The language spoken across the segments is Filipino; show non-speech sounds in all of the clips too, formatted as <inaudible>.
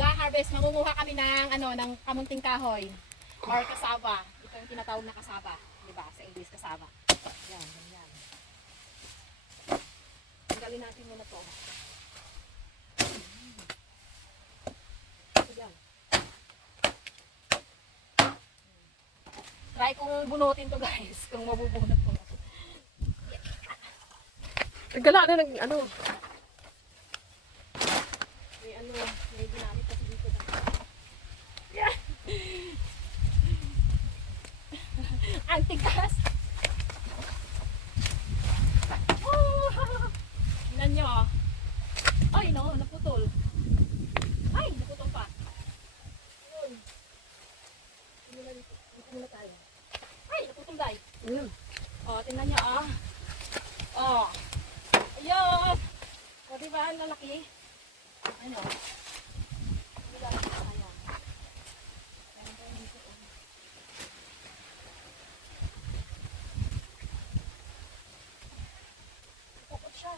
Mag-harvest, mangunguha kami ng ano, ng kamunting kahoy or kasaba. Ito yung tinatawag na kasaba, 'di ba? Sa English kasaba. Yan, ganyan. Tanggalin natin muna 'to. Yan. Try kong bunutin to guys, kung mabubunot ko. Gala na ng ano. May ano, may ginamit kasi dito. Yeah. Ang tigas. Oh! Tingnan nyo. oh. Ay, no, naputol. Ay, naputol pa. Yun. Dito muna dito. Muna tayo. Ay, naputol dahil. Ayun. Oh, tingnan nyo, ah. Oh. Ayun. O, diba, ang lalaki? Ano? Ang lalaki, sayang. Meron pa dito, oh. Pukot siya.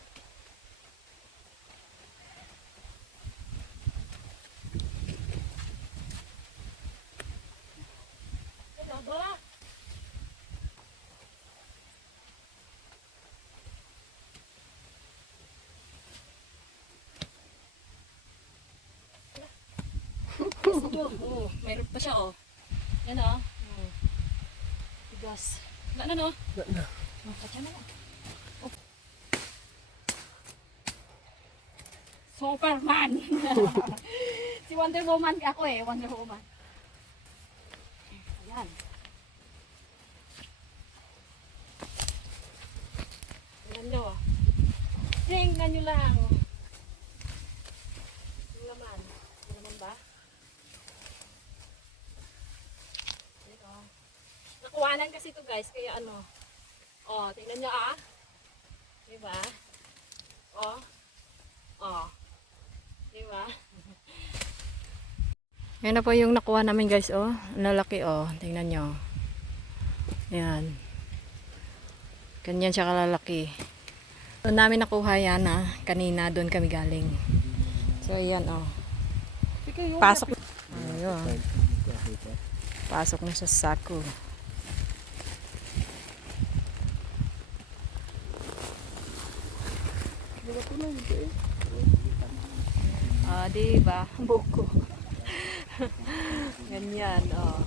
Ano ba? Siguro, oh, mayroon pa siya, oh. Yan, oh. Oh. Tigas. Wala na, no? Wala na. Oh, katya na lang. Oh. Superman! <laughs> si Wonder Woman ako eh, Wonder Woman. Ayan. Tingnan nyo. Tingnan nyo lang. Yung laman. Yung laman ba? Ito. Nakuhanan kasi ito guys, kaya ano. Oh, tingnan nyo ah. Diba? Oh. Oh. Diba? <laughs> Yan na po yung nakuha namin guys, oh. Lalaki, oh. Tingnan nyo. Yan. Ganyan siya kalalaki. Doon namin nakuha yan, ah. Kanina, doon kami galing. So, ayan, oh. Pasok. Ayun. Pasok na sa sako. Ah, di ba? <laughs> Buko. <laughs> Ganyan, oh.